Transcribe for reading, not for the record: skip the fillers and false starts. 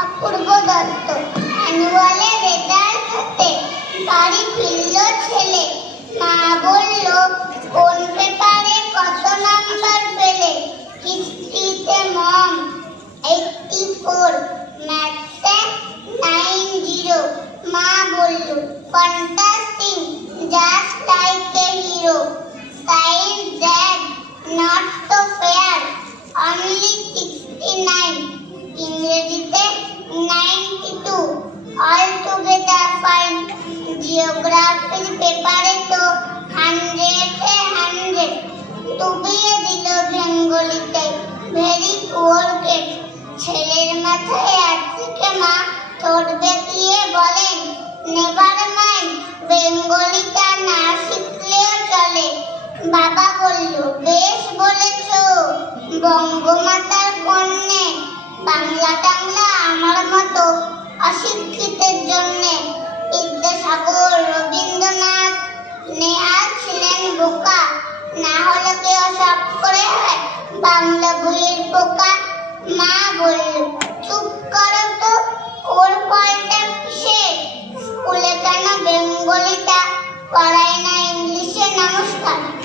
অপূর্ব Dutta. অ্যানুয়ালে result হাতে বাড়ি ফিরল ছেলে, মা বলল কোন পেপারে কত নাম্বার পেলে। হিস্ট্রিতে মম 84, ম্যাথসে 90। মা বলল fantastic, just like a hero. Science dad, not so fair, only 69। ইংরেজিতে 92, অল টুগেদার ফাইন। জিওগ্রাফির পেপারে তো 100-এ 100, ডুবিয়ে দিল বেঙ্গলিতে, ভেরি পুয়ার কেট। ছেলের মাথায় হাত থেকে মা ঠোঁট বেঁকিয়ে বলেন, নেভার মাইন্ড, বেঙ্গলিটা না শিখলেও চলে। বাবা বলল, বেশ বলেছ, বঙ্গমাতার কন্যে। বাংলা টাংলা আমার মতো অশিক্ষিতের জন্যে। বিদ্যাসাগর, রবীন্দ্রনাথ, নেহাত ছিলেন বোকা, না হলে কেউ শখ করে হয় বাংলা বইয়ের পোকা। মা বলল,